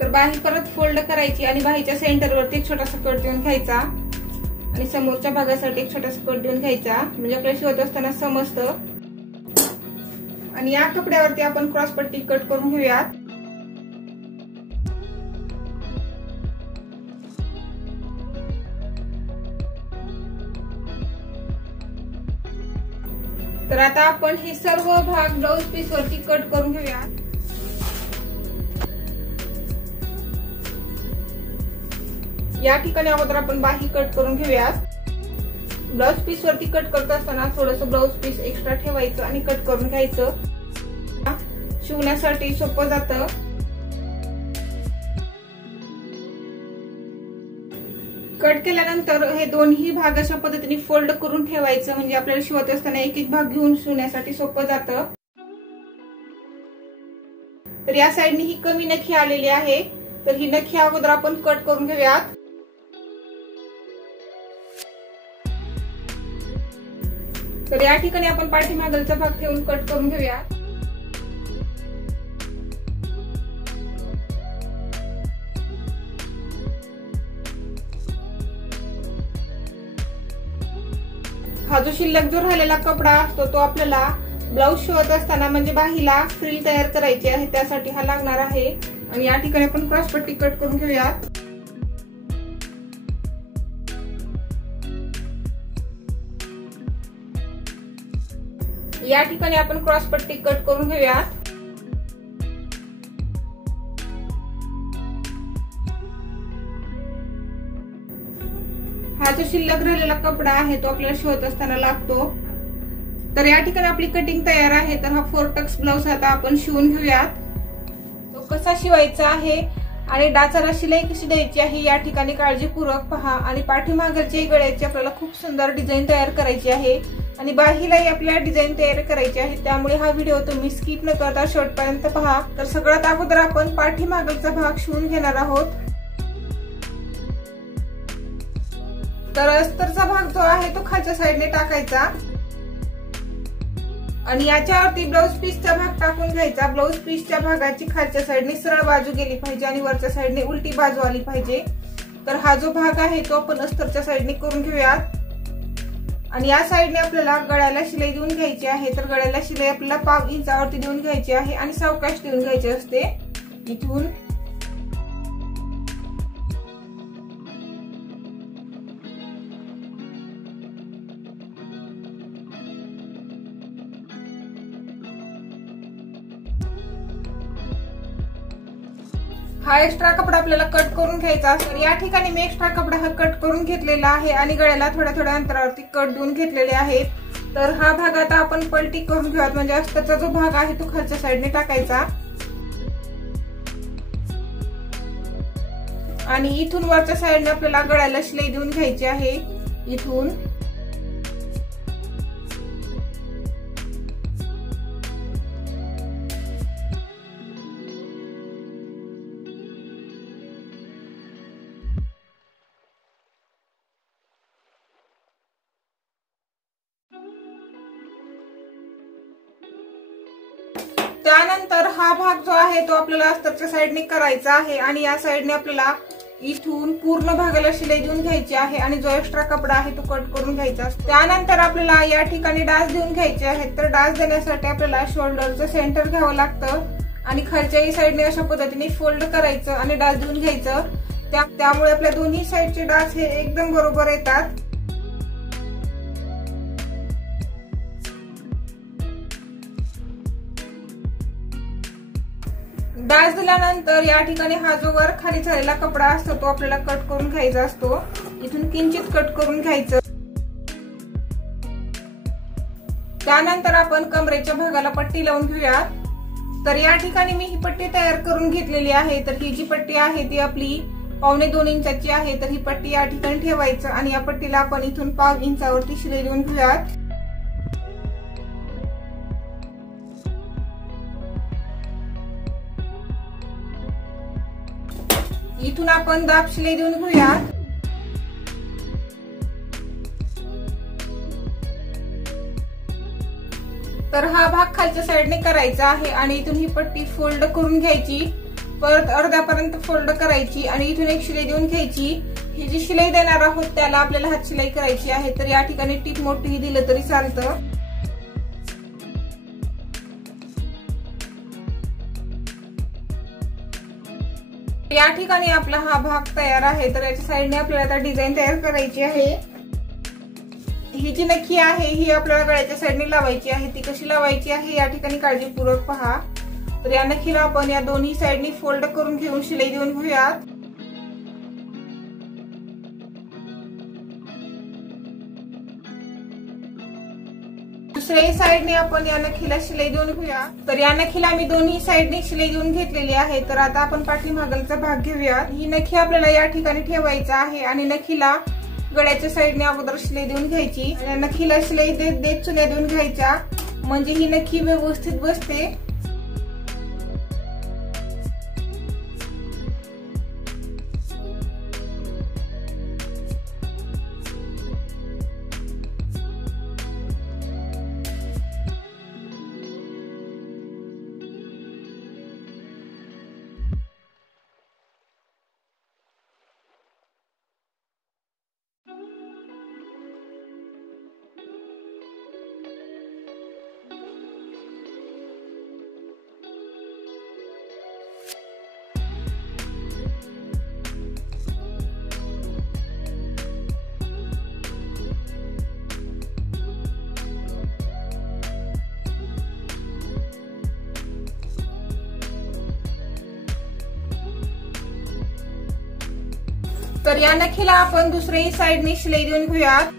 तर बाही परत फोल्ड करायची आणि बाहीच्या सेंटरवरती एक छोटासा कट देऊन घ्यायचा आणि समोरच्या भागासाठी एक छोटासा कट देऊन घ्यायचा, म्हणजे आपल्याला शिवत असताना समजतं. आणि या कपड्यावरती आपण क्रॉस पट्टी कट करून घेऊयात. तर आता आपण हे सर्व भाग ब्लाउज पीस वरती कट करून घेऊया. या ठिकाणी अगोदर आपण बाही कट करून घेऊयात. ब्लाउज पीस वरती कट करत असताना थोडंसं ब्लाउज पीस एक्स्ट्रा ठेवायचं आणि कट करून घ्यायचं. शिवण्यासाठी सोपं जातं. कट केल्यानंतर हे दोन्ही भाग अशा पद्धतीने फोल्ड करून ठेवायचं, म्हणजे आपल्याला शिवत असताना एक एक भाग घेऊन शिवण्यासाठी सोपं जातं. तर या साईडने ही कमी नखी आलेली आहे, तर ही नखी अगोदर आपण कट करून घेऊयात. तर या ठिकाणी आपण पाठीमागचा भाग ठेवून कट करून घेऊयात. हा जो शिल्लक जो राहिलेला कपडा असतो तो आपल्याला ब्लाउज शिवत असताना म्हणजे बाहीला फ्रिल तयार करायची आहे, त्यासाठी हा लागणार आहे. आणि या ठिकाणी आपण क्रॉस पट्टी कट करून घेऊयात. या ठिकाणी आपण क्रॉस पट्टी कट करून घेऊयात. हा जो शिल्लक राहिलेला कपडा आहे तो आपल्याला शिवत असताना लागतो. तर या ठिकाणी आपली कटिंग तयार आहे. तर हा 4 टक्स ब्लाउज आता आपण शिवून घेऊयात. तो कसा शिवायचा आहे आणि डाचाला शिलाई कशी द्यायची आहे या ठिकाणी काळजीपूर्वक पहा. आणि पाठीमागच्या गळ्याची आपल्याला खूप सुंदर डिझाईन तयार करायची आहे आणि बाहीलाही आपल्याला डिझाईन तयार करायची आहे. त्यामुळे हा व्हिडिओ तुम्ही स्किप न करता शेवटपर्यंत पहा. तर सगळ्यात अगोदर आपण पाठीमागचा भाग शिवून घेणार आहोत. तर अस्तरचा भाग जो आहे तो खालच्या साईडने टाकायचा आणि याच्यावरती ब्लाउज पीसचा भाग टाकून घ्यायचा. ब्लाउज पीसच्या भागाची खालच्या साईडने सरळ बाजू गेली पाहिजे आणि वरच्या साईडने उलटी बाजू आली पाहिजे. तर हा जो भाग आहे तो आपण अस्तरच्या साईडने करून घेऊयात. आणि या साईडने आपल्याला गळ्याला शिलाई देऊन घ्यायची आहे. तर गळ्याला शिलाई आपल्याला 1/2 इंचावरती देऊन घ्यायची आहे आणि सावकाश देऊन घ्यायची असते. इथून हा एक्स्ट्रा कपडा आपल्याला कट करून घ्यायचा. तर या ठिकाणी मी एक्स्ट्रा कपडा हा कट करून घेतलेला आहे आणि गळ्याला थोड्या थोड्या अंतरावरती कट देऊन घेतलेले आहेत. तर हा भाग आता आपण पलटी करून घेऊयात, म्हणजे अस्तरचा जो भाग आहे तो खालच्या साईडने टाकायचा आणि इथून वरच्या साईडने आपल्याला गळ्याला शिलाई देऊन घ्यायची आहे. इथून त्यानंतर हा भाग जो आहे तो आपल्याला अस्तरच्या साईडने करायचा आहे आणि या साईडने आपल्याला इथून पूर्ण भागाला शिलाई देऊन घ्यायची आहे आणि जो एक्स्ट्रा कपडा आहे तो कट करून घ्यायचा असतो. त्यानंतर आपल्याला या ठिकाणी डास देऊन घ्यायचे आहेत. तर डास देण्यासाठी आपल्याला शोल्डरचं सेंटर घ्यावं लागतं आणि खालच्याही साईडने अशा पद्धतीने फोल्ड करायचं आणि डास देऊन घ्यायचं. त्यामुळे आपल्या दोन्ही साईडचे डास हे एकदम बरोबर येतात. डास दिल्यानंतर या ठिकाणी हा जो वर खाली झालेला कपडा असतो तो आपल्याला कट करून घ्यायचा असतो। इथून किंचित कट करून घ्यायचं। त्यानंतर आपण कमरेच्या भागाला पट्टी लावून घेऊयात। तर या ठिकाणी मी ही पट्टी तयार करून घेतलेली आहे। तर ही जी पट्टी आहे ती आपली 1.25 इंचाची आहे। तर ही पट्टी या ठिकाणी ठेवायचं आणि या पट्टीला आपण इथून 1/2 इंचावरती शिलाई देऊन घेऊयात। इथून आपण दाब शिलाई देऊन घेऊयात। तर हा भाग खालच्या साईडने करायचा आहे आणि इथून ही पट्टी फोल्ड करून घ्यायची। परत अर्ध्यापर्यंत फोल्ड करायची आणि इथून एक शिलाई देऊन घ्यायची। ही जी शिलाई देणार आहोत त्याला आपल्याला हात शिलाई करायची आहे। तर या ठिकाणी टीप मोठी दिलं तरी चालतं। या ठिकाणी आपला हा भाग तयार आहे। तर याच्या साईडने आपल्याला आता डिझाईन तयार करायची आहे। ही जी नखी आहे ही आपल्याला गळ्याच्या साईडने लावायची आहे। ती कशी लावायची आहे या ठिकाणी काळजीपूर्वक पहा। तर या नखीला आपण या दोन्ही साईडनी फोल्ड करून घेऊन शिलाई देऊन घेऊयात। दुसऱ्या साईडने आपण या नखीला शिलाई देऊन घेऊया। तर या नखीला मी दोन्ही साईडने शिलाई देऊन घेतलेली आहे। तर आता आपण पाठीमागलचा भाग घेऊया। ही नखी आपल्याला या ठिकाणी ठेवायचा आहे आणि नखीला गळ्याच्या साईडने अगोदर शिलाई देऊन घ्यायची आणि नखीला शिलाई देत देत चुन्या देऊन घ्यायच्या म्हणजे ही नखी व्यवस्थित बसते। तर या नखीला आपण दुसऱ्याही साईडने शिलाई देऊन घेऊयात।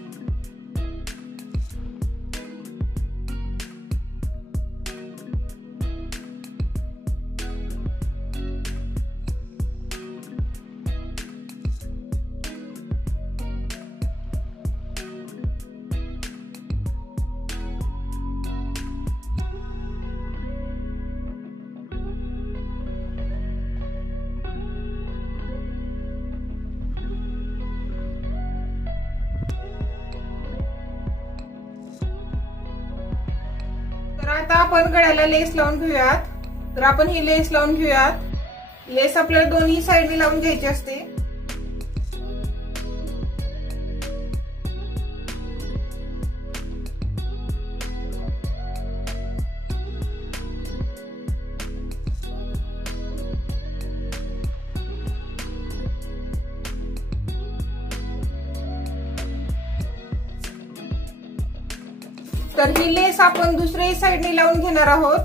तर आता आपण गळ्याला लेस लावून घेऊयात। तर आपण ही लेस लावून घेऊयात। लेस आपल्याला दोन्ही साईडने लावून घ्यायची असते। तर ही लेस आपण दुसऱ्याही साईडने लावून घेणार आहोत।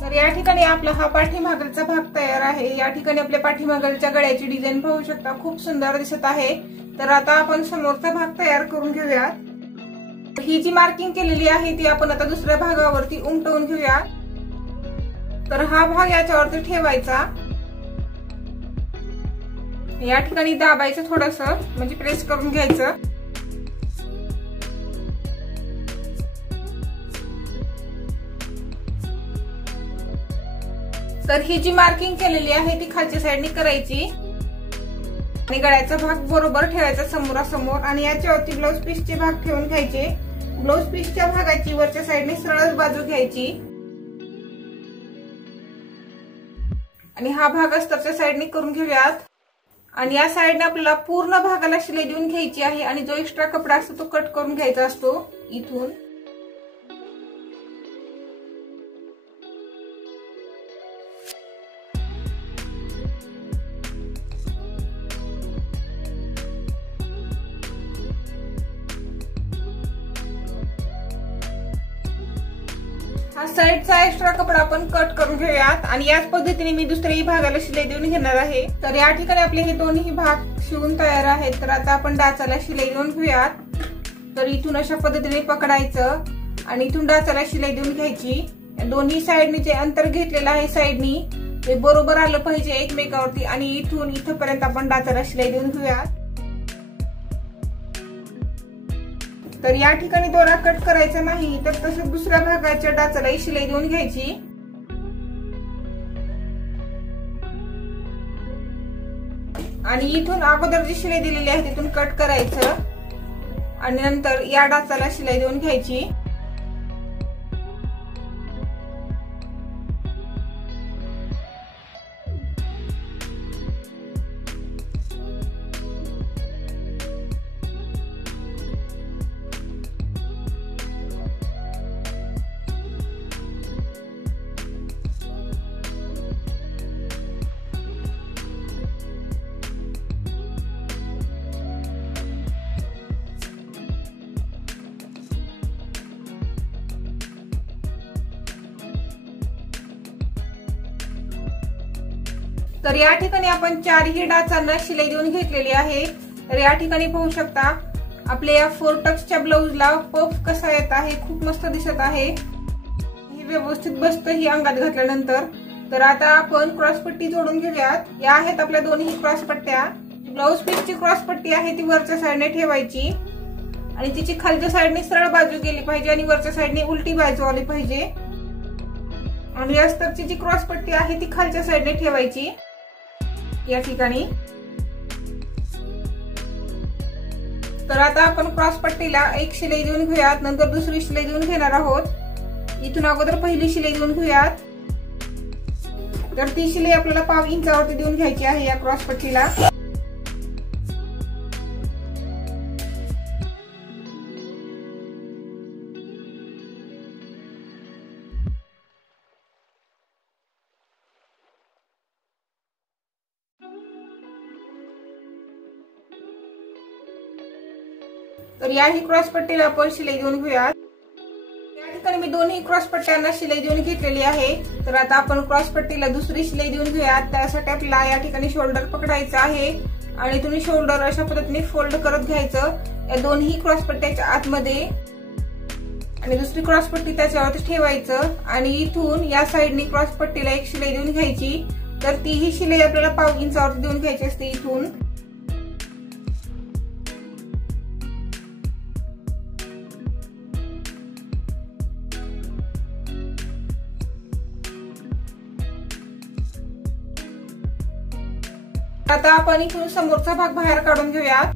तर या ठिकाणी आपला हा पाठीमागचा भाग तयार आहे। या ठिकाणी आपल्या पाठीमागच्या गळ्याची डिझाइन पाहू शकता, खूप सुंदर दिसत आहे। तर आता आपण समोरचा भाग तयार करून घेऊयात। ही जी मार्किंग केलेली आहे ती आपण आता दुसऱ्या भागावरती उमटवून घेऊया। तर हा भाग याच्यावरती ठेवायचा, या ठिकाणी दाबायचं थोडंसं म्हणजे प्रेस करून घ्यायचं। तर ही जी मार्किंग केलेली आहे ती खालच्या साईडने करायची आणि गळ्याचा भाग बरोबर ठेवायचा समोरासमोर आणि याच्यावरती ब्लाउज पीसचे भाग ठेवून घ्यायचे। ब्लाउज पीसच्या भागाची वरच्या साईडने सरळ बाजू घ्यायची आणि हा भाग अस्तरच्या साईडने करून घेऊयात आणि या साईडने आपल्याला पूर्ण भागाला शिलाई देऊन घ्यायची आहे आणि जो एक्स्ट्रा कपडा असतो तो कट करून घ्यायचा असतो इथून। हा साईडचा एक्स्ट्रा कपडा आपण कट करून घेऊयात आणि याच पद्धतीने मी दुसऱ्याही भागाला शिलाई देऊन घेणार आहे। तर या ठिकाणी आपले हे दोन्ही भाग शिवून तयार आहेत। तर आता आपण डाचाला शिलाई देऊन घेऊयात। तर इथून अशा पद्धतीने पकडायचं आणि इथून डाचाला शिलाई देऊन घ्यायची। दोन्ही साइडनी जे अंतर घेतलेलं आहे साइडनी ते बरोबर आलं पाहिजे एकमेकावरती आणि इथून इथपर्यंत आपण डाचाला शिलाई देऊन घेऊयात। तर या ठिकाणी दोरा कट करायचा नाही, तर तसंच दुसऱ्या भागाच्या डाचालाही शिलाई देऊन घ्यायची। आणि इथून अगोदर जी शिलाई दिलेली आहे तिथून कट करायचं आणि नंतर या डाचाला शिलाई देऊन घ्यायची। तर या ठिकाणी आपण चारही डाचांना शिलाई देऊन घेतलेली आहे। तर या ठिकाणी पाहू शकता आपल्या या 4 टक्सच्या ब्लाउजला पफ कसा येत आहे, खूप मस्त दिसत आहे। हे व्यवस्थित बसतं ही अंगात घातल्यानंतर। तर आता आपण क्रॉसपट्टी जोडून घेऊयात। या आहेत आपल्या दोन्ही क्रॉसपट्ट्या। ब्लाउज पीसची क्रॉसपट्टी आहे ती वरच्या साइडने ठेवायची आणि तिची खालच्या साइडने सरळ बाजू गेली पाहिजे आणि वरच्या साइडने उलटी बाजू आली पाहिजे। आणि अस्तरची जी क्रॉसपट्टी आहे ती खालच्या साइडने ठेवायची या ठिकाणी। तर आता आपण क्रॉस पट्टीला एक शिलाई देऊन घेऊयात, नंतर दुसरी शिलाई देऊन घेणार आहोत। इथून अगोदर पहिली शिलाई देऊन घेऊयात। तर ती शिलाई आपल्याला 1/2 इंचावरती देऊन घ्यायची आहे या क्रॉस पट्टीला। तर याही क्रॉस पट्टीला आपण शिलाई देऊन घेऊयात। या ठिकाणी मी दोन्ही क्रॉस पट्ट्यांना शिलाई देऊन घेतलेली आहे। तर आता आपण क्रॉस पट्टीला दुसरी शिलाई देऊन घेऊयात। त्यासाठी आपल्याला या ठिकाणी शोल्डर पकडायचं आहे आणि तुम्ही शोल्डर अशा पद्धतीने फोल्ड करत घ्यायचं या दोन्ही क्रॉस पट्ट्याच्या आतमध्ये आणि दुसरी क्रॉस पट्टी त्याच्यावरती ठेवायचं आणि इथून या साइडनी क्रॉस पट्टीला एक शिलाई देऊन घ्यायची। तर ती ही शिलाई आपल्याला 1/2 इंचावरती देऊन घ्यायची असते इथून। आता आपण इथून समोरचा भाग बाहेर काढून घेऊयात।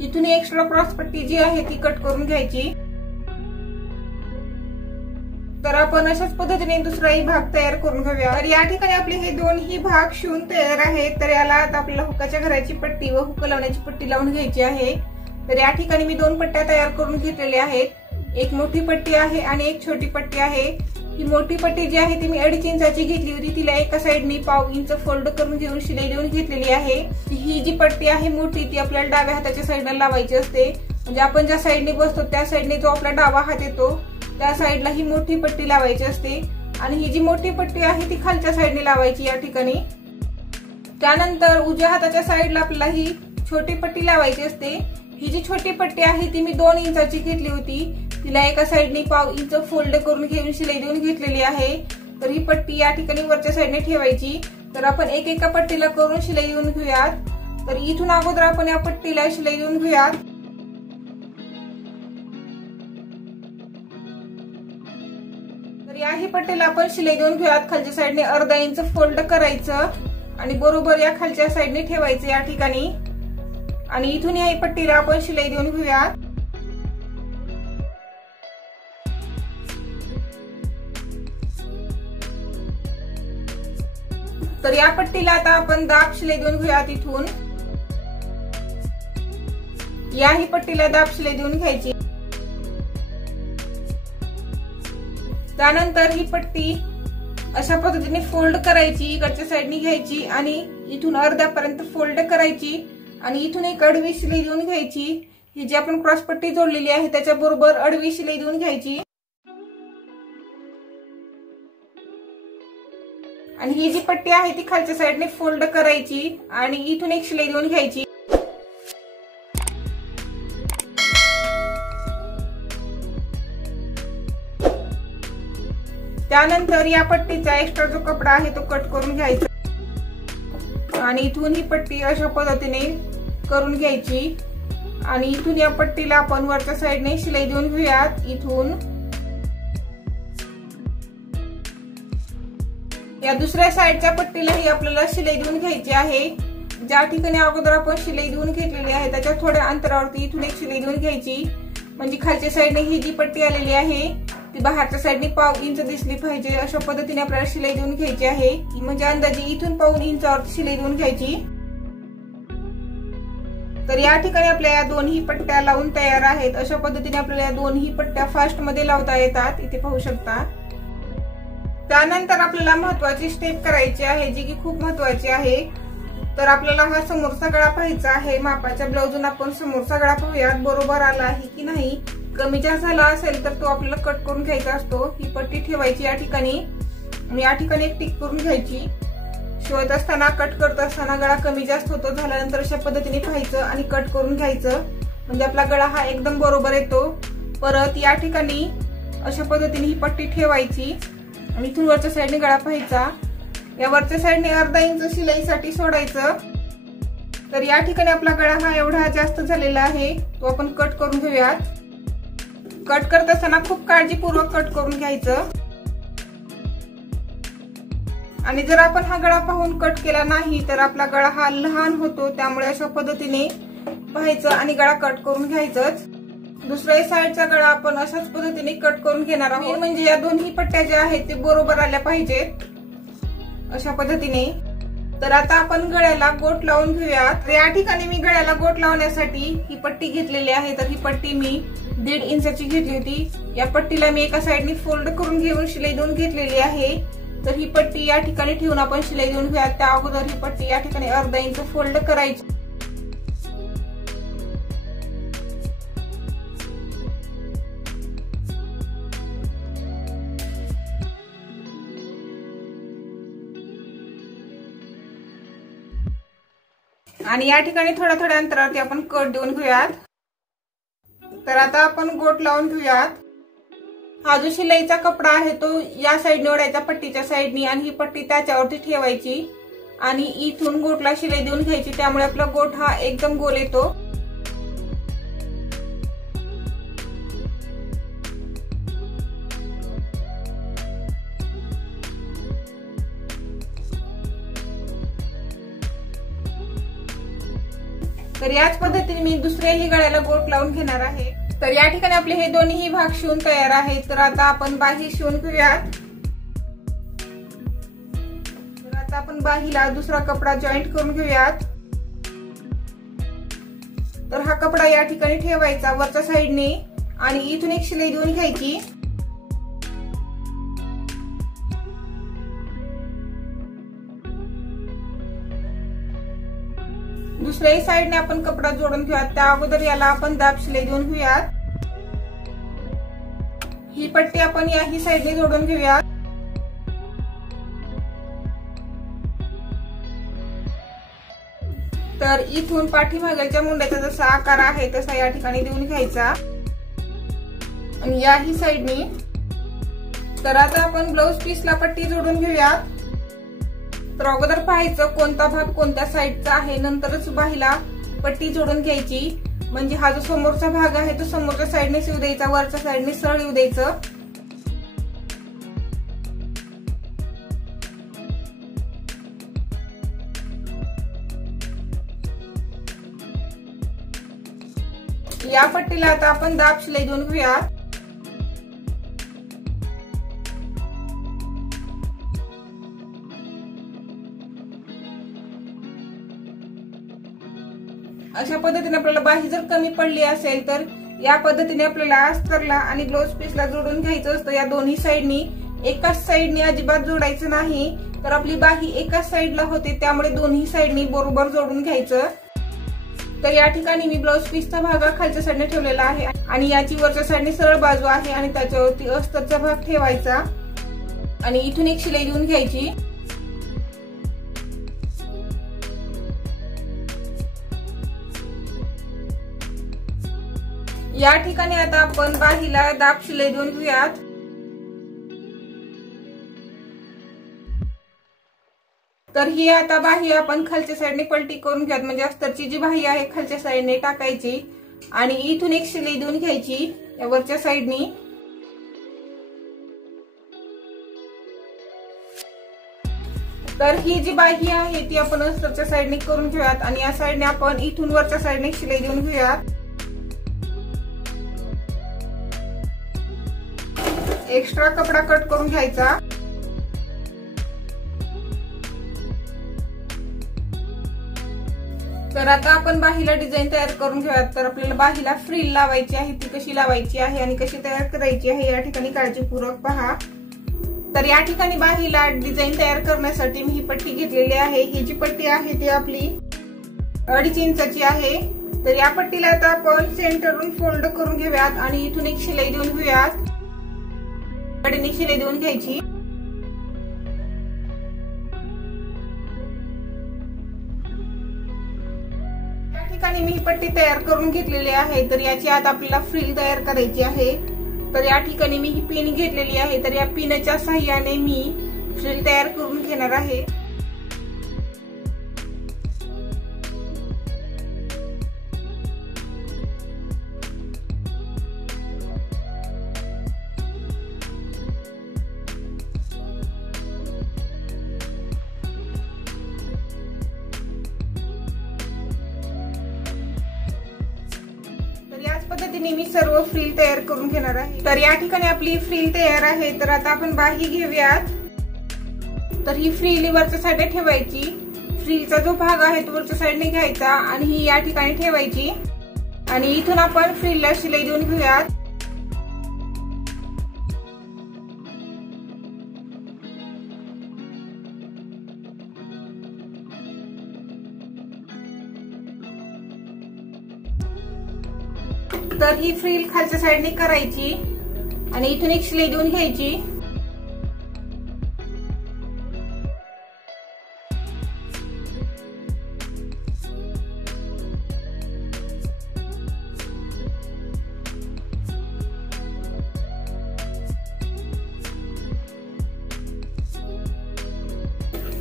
इथून एक्स्ट्रा क्रॉस पट्टी जी आहे ती कट करून घ्यायची। तर आपण अशाच पद्धतीने दुसराही भाग तयार करून घेऊया। तर या ठिकाणी आपले हे दोन्ही भाग शिवून तयार आहेत। तर याला आता आपल्याला हुकाच्या घराची पट्टी व हुक लावण्याची पट्टी लावून घ्यायची आहे। तर या ठिकाणी मी 2 पट्ट्या तयार करून घेतलेल्या आहेत। एक मोठी पट्टी आहे आणि एक छोटी पट्टी आहे। ही मोठी पट्टी जी आहे ती मी 2.5 इंचाची घेतली होती, तिला एका साइडनी 1/2 इंच फोल्ड करून घेऊन शिलाई देऊन घेतलेली आहे। ही जी पट्टी आहे मोठी ती आपल्याला डाव्या हाताच्या साइडला लावायची असते, म्हणजे आपण ज्या साइडने बसतो त्या साइडने जो आपला डावा हात येतो त्या साइडला ही मोठी पट्टी लावायची असते आणि ही जी मोठी पट्टी आहे ती खालच्या साइडने लावायची या ठिकाणी। त्यानंतर उजव्या हाताच्या साइडला आपल्याला ही छोटी पट्टी लावायची असते। ही जी छोटी पट्टी आहे ती मी 2 इंचाची घेतली होती, तिला एका साइडने 1/2 इंच फोल्ड करून घेऊन शिलाई देऊन घेतलेली आहे। तर ही पट्टी या ठिकाणी वरच्या साइडने ठेवायची। तर आपण एका पट्टीला करून शिलाई देऊन घेऊयात। तर इथून अगोदर आपण या पट्टीला शिलाई देऊन घेऊयात। तर याही पट्टीला आपण शिलाई देऊन घेऊयात। खालच्या साइडने अर्धा इंच फोल्ड करायचं आणि बरोबर या खालच्या साइडने ठेवायचं या ठिकाणी आणि इथून या पट्टीला आपण शिलाई देऊन घेऊयात। तर या पट्टीला आता आपण दाब शिलाई देऊन घेऊयात इथून। याही पट्टीला दाब शिलाई देऊन घ्यायची। त्यानंतर ही पट्टी अशा पद्धतीने फोल्ड करायची, इकडच्या साइडनी घ्यायची आणि इथून अर्ध्यापर्यंत फोल्ड करायची आणि इथून एक आडवी शिलाई देऊन घ्यायची। ही जी आपण क्रॉस पट्टी जोडलेली आहे त्याच्या बरोबर आडवी शिलाई देऊन घ्यायची आणि ही जी पट्टी आहे ती खालच्या साईडने फोल्ड करायची आणि इथून एक शिलाई देऊन घ्यायची। त्यानंतर या पट्टीचा एक्स्ट्रा जो कपडा आहे तो कट करून घ्यायचा आणि इथून ही पट्टी अशा पद्धतीने करून घ्यायची आणि इथून या पट्टीला आपण वरच्या साईडने शिलाई देऊन घेऊयात। इथून या दुसऱ्या साईडच्या पट्टीलाही आपल्याला शिलाई देऊन घ्यायची आहे। ज्या ठिकाणी अगोदर आपण शिलाई देऊन घेतलेली आहे त्याच्या थोड्या अंतरावरती इथून एक शिलाई देऊन घ्यायची म्हणजे खालच्या साईडने ही जी पट्टी आलेली आहे ती बाहेरच्या साईडने 1/2 इंच दिसली पाहिजे अशा पद्धतीने आपल्याला शिलाई देऊन घ्यायची आहे। म्हणजे अंदाजे इथून 1/2 इंचावरती शिलाई देऊन घ्यायची। तर या ठिकाणी आपल्या या दोन्ही पट्ट्या लावून तयार आहेत। अशा पद्धतीने आपल्याला या दोन्ही पट्ट्या फास्ट मध्ये लावता येतात, इथे पाहू शकता। त्यानंतर आपल्याला महत्त्वाची स्टेप करायची आहे जी की खूप महत्त्वाची आहे। तर आपल्याला हा समोरचा गळा पाहायचा आहे। मापाच्या ब्लाउजून आपण समोरचा गळा पाहूयात बरोबर आला आहे की नाही। कमी जास्त झाला असेल तर तो आपल्याला कट करून घ्यायचा असतो। ही पट्टी ठेवायची या ठिकाणी आणि या ठिकाणी एक टिक करून घ्यायची। शिवत असताना कट करत असताना गळा कमी जास्त होतो, झाल्यानंतर अशा पद्धतीने पाहायचं आणि कट करून घ्यायचं म्हणजे आपला गळा हा एकदम बरोबर येतो। परत या ठिकाणी अशा पद्धतीने ही पट्टी ठेवायची आणि इथून वरच्या साईडने गळा पाहायचा। या वरच्या साईडने अर्धा इंच शिलाईसाठी सोडायचं। तर या ठिकाणी आपला गळा हा एवढा जास्त झालेला आहे, तो आपण कट करून घेऊयात। कट करत असताना खूप काळजीपूर्वक कट करून घ्यायचं आणि जर आपण हा गळा पाहून कट केला नाही तर आपला गळा हा लहान होतो, त्यामुळे अशा पद्धतीने पाहायचं आणि गळा कट करून घ्यायचंच। दुसऱ्या साईडचा गळा आपण अशाच पद्धतीने कट करून घेणार आहोत म्हणजे या दोन्ही पट्ट्या ज्या आहेत ते बरोबर आल्या पाहिजेत अशा पद्धतीने। तर आता आपण गळ्याला गोट लावून घेऊयात। तर या ठिकाणी मी गळ्याला गोट लावण्यासाठी ही पट्टी घेतलेली आहे। तर ही पट्टी मी 1.5 इंचाची घेतली होती। या पट्टीला मी एका साईडने फोल्ड करून घेऊन शिलाई देऊन घेतलेली आहे। तर ही पट्टी या ठिकाणी ठेवून आपण शिलाई देऊन घेऊयात। त्या अगोदर ही पट्टी या ठिकाणी अर्धा इंच फोल्ड करायची आणि या ठिकाणी थोड्या थोड्या अंतरावरती आपण कट देऊन घेऊयात। तर आता आपण गोट लावून घेऊयात। हा जो शिलाईचा कपडा आहे तो या साईडने ओढायचा पट्टीच्या साईडने आणि ही पट्टी त्याच्यावरती ठेवायची आणि इथून गोटला शिलाई देऊन घ्यायची, त्यामुळे आपला गोट हा एकदम गोल येतो। तर याच पद्धतीने मी दुसऱ्याही गळ्याला गोट लावून घेणार आहे। तर या ठिकाणी आपले हे दोन्ही भाग शिवून तयार आहेत। तर आता आपण बाही शिवून घेऊयात। तर आता आपण बाहीला दुसरा कपडा जॉईंट करून घेऊयात। तर हा कपडा या ठिकाणी ठेवायचा वरच्या साईडने आणि इथून एक शिलाई देऊन घ्यायची दुसऱ्याही साईडने आपण कपडा जोडून घेऊयात। त्या अगोदर याला आपण दाब शिलाई देऊन घेऊयात। ही पट्टी आपण याही साईडने जोडून घेऊयात। तर इथून पाठीमागच्या मुंड्याचा जसा आकार आहे तसा या ठिकाणी देऊन घ्यायचा आणि याही साईडने। तर आता आपण ब्लाउज पीसला पट्टी जोडून घेऊयात। तर अगोदर पाहायचं कोणता भाग कोणत्या साईडचा आहे, नंतरच बाहीला पट्टी जोडून घ्यायची म्हणजे हा जो समोरचा भाग आहे तो समोरच्या साईडने येऊ द्यायचा, वरच्या साईडने सरळ येऊ द्यायचं। या पट्टीला आता आपण दाब शिलाई देऊन घेऊया। अशा पद्धतीने आपल्याला बाही जर कमी पडली असेल तर या पद्धतीने आपल्याला अस्तरला आणि ब्लाउज पीसला जोडून घ्यायचं असतं। या दोन्ही साईडनी एकाच साईडने अजिबात जोडायचं नाही, तर आपली बाही एकाच साईडला होते, त्यामुळे दोन्ही साईडनी बरोबर जोडून घ्यायचं। तर या ठिकाणी मी ब्लाउज पीसचा भाग खालच्या साईडने ठेवलेला आहे आणि याची वरच्या साईडने सरळ बाजू आहे आणि त्याच्यावरती अस्तरचा भाग ठेवायचा आणि इथून एक शिलाई देऊन घ्यायची। या ठिकाणी आता आपण बाहीला दाब शिलाई देऊन घेऊयात। तर ही आता बाही आपण खालच्या साईडने पलटी करून घ्यात, म्हणजे अस्तरची जी बाही आहे खालच्या साईडने टाकायची आणि इथून एक शिलाई देऊन घ्यायची या वरच्या साईडनी। तर ही जी बाही आहे ती आपण अस्तरच्या साईडने करून घेऊयात आणि या साईडने आपण इथून वरच्या साईडने शिलाई देऊन घेऊयात। एक्स्ट्रा कपडा कट करून घ्यायचा। तर आता आपण बाहीला डिझाईन तयार करून घेऊयात। तर आपल्याला बाहीला फ्रिल लावायची आहे, ती कशी लावायची आहे आणि कशी तयार करायची आहे या ठिकाणी काळजीपूर्वक पहा। तर या ठिकाणी बाहीला डिझाईन तयार करण्यासाठी मी ही पट्टी घेतलेली आहे। ही जी पट्टी आहे ती आपली 2.5 इंचाची आहे। तर या पट्टीला आता आपण सेंटरवरून फोल्ड करून घेऊयात आणि इथून एक शिलाई देऊन घेऊयात। कडेने शिलाई देऊन घ्यायची। या ठिकाणी मी ही पट्टी तयार करून घेतलेली आहे। तर याची आता आपल्याला फ्रिल तयार करायची आहे। तर या ठिकाणी मी ही पिन घेतलेली आहे। तर या पिनच्या सहाय्याने मी फ्रिल तयार करून घेणार आहे। याच पद्धतीने मी सर्व फ्रिल तयार करून घेणार आहे। तर या ठिकाणी आपली फ्रिल तयार आहे। तर आता आपण बाही घेऊयात। तर ही फ्रिल वरच्या साईडने ठेवायची। फ्रिलचा जो भाग आहे तो वरच्या साईडने घ्यायचा आणि ही या ठिकाणी ठेवायची आणि इथून आपण फ्रिलला शिलाई देऊन घेऊयात। तर ही फ्रिल खालच्या साईडने करायची आणि इथून एक शिलाई देऊन घ्यायची।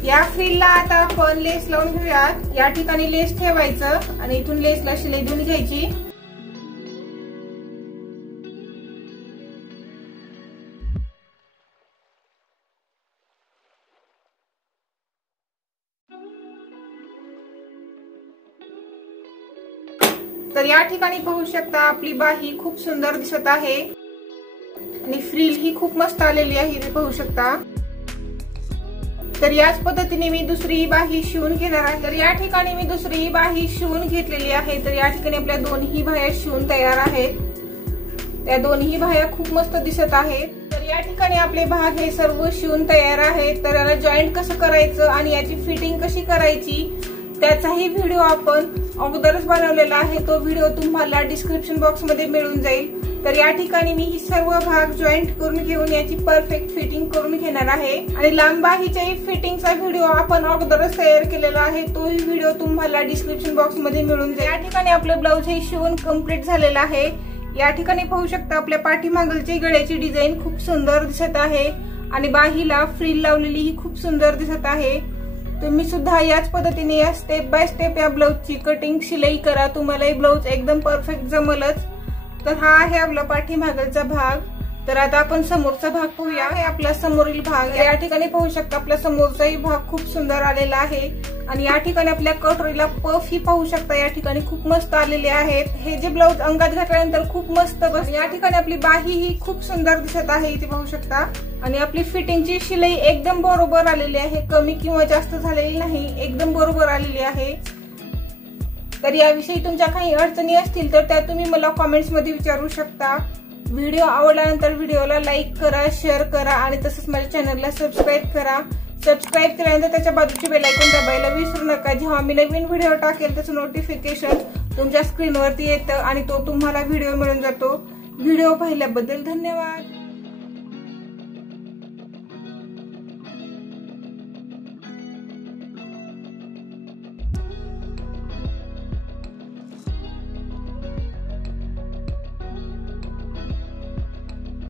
या फ्रिलला आता आपण लेस लावून घेऊयात। या ठिकाणी लेस ठेवायचं आणि इथून लेसला शिलाई देऊन घ्यायची। तर या ठिकाणी पाहू शकता आपली बाही खूप सुंदर दिसत आहे आणि फ्रिल ही खूप मस्त आलेली आहे, ते पाहू शकता। तर याच पद्धतीने मी दुसरी बाही शिवून घेणार आहे। तर या ठिकाणी मी दुसरी बाही शिवून घेतलेली आहे। तर या ठिकाणी आपल्या दोन्ही बाह्या शिवून तयार आहेत। त्या दोन्ही बाह्या खूप मस्त दिसत आहेत। तर या ठिकाणी आपले भाग हे सर्व शिवून तयार आहेत। तर याला जॉईंट कसं करायचं आणि याची फिटिंग कशी करायची त्याचाही व्हिडिओ आपण अगोदरच बनवलेला आहे। तो व्हिडिओ तुम्हाला डिस्क्रिप्शन बॉक्स मध्ये मिळून जाईल। तर या ठिकाणी मी ही सर्व भाग जॉईंट करून घेऊन याची परफेक्ट फिटिंग करून घेणार आहे आणि लांब बाहीच्याही फिटिंगचा व्हिडिओ आपण अगोदरच तयार केलेला आहे। तोही व्हिडिओ तुम्हाला डिस्क्रिप्शन बॉक्स मध्ये मिळून जाईल। या ठिकाणी आपलं ब्लाउज हे शिवून कंप्लीट झालेलं आहे। या ठिकाणी पाहू शकता आपल्या पाठीमागलची गळ्याची डिझाईन खूप सुंदर दिसत आहे आणि बाहीला फ्रिल लावलेली ही खूप सुंदर दिसत आहे। तुम्ही सुद्धा याच पद्धतीने स्टेप बाय स्टेप या ब्लाउजची कटिंग शिलाई करा, तुम्हाला हे ब्लाउज एकदम परफेक्ट जमलच। तर हा आहे आपला पाठीमागलचा भाग। तर आता आपण समोरचा भाग पाहूया। हे आपला समोरील भाग। या ठिकाणी पाहू शकता आपला समोरचाही भाग खूप सुंदर आलेला आहे आणि या ठिकाणी आपल्या कटोरीला पफ ही पाहू शकता या ठिकाणी खूप मस्त आलेले आहेत। हे जे ब्लाउज अंगात घातल्यानंतर खूप मस्त बस। या ठिकाणी आपली बाही ही खूप सुंदर दिसत आहे, इथे पाहू शकता आणि आपली फिटिंगची शिलाई एकदम बरोबर आलेली आहे, कमी किंवा जास्त झालेली नाही, एकदम बरोबर आलेली आहे। तर याविषयी तुमच्या काही अडचणी असतील तर त्या तुम्ही मला कमेंट्स मध्ये विचारू शकता। व्हिडिओ आवडल्यानंतर व्हिडिओला लाईक करा, शेअर करा आणि तसंच माझ्या चॅनलला सबस्क्राईब करा। सबस्क्राईब केल्यानंतर त्याच्या बाजूची बेल आयकॉन दाबायला विसरू नका। जेव्हा मी नवीन व्हिडिओ टाकेल त्याचं नोटिफिकेशन तुमच्या स्क्रीनवरती येतं आणि तो तुम्हाला व्हिडिओ मिळून जातो. व्हिडिओ पाहिल्याबद्दल धन्यवाद.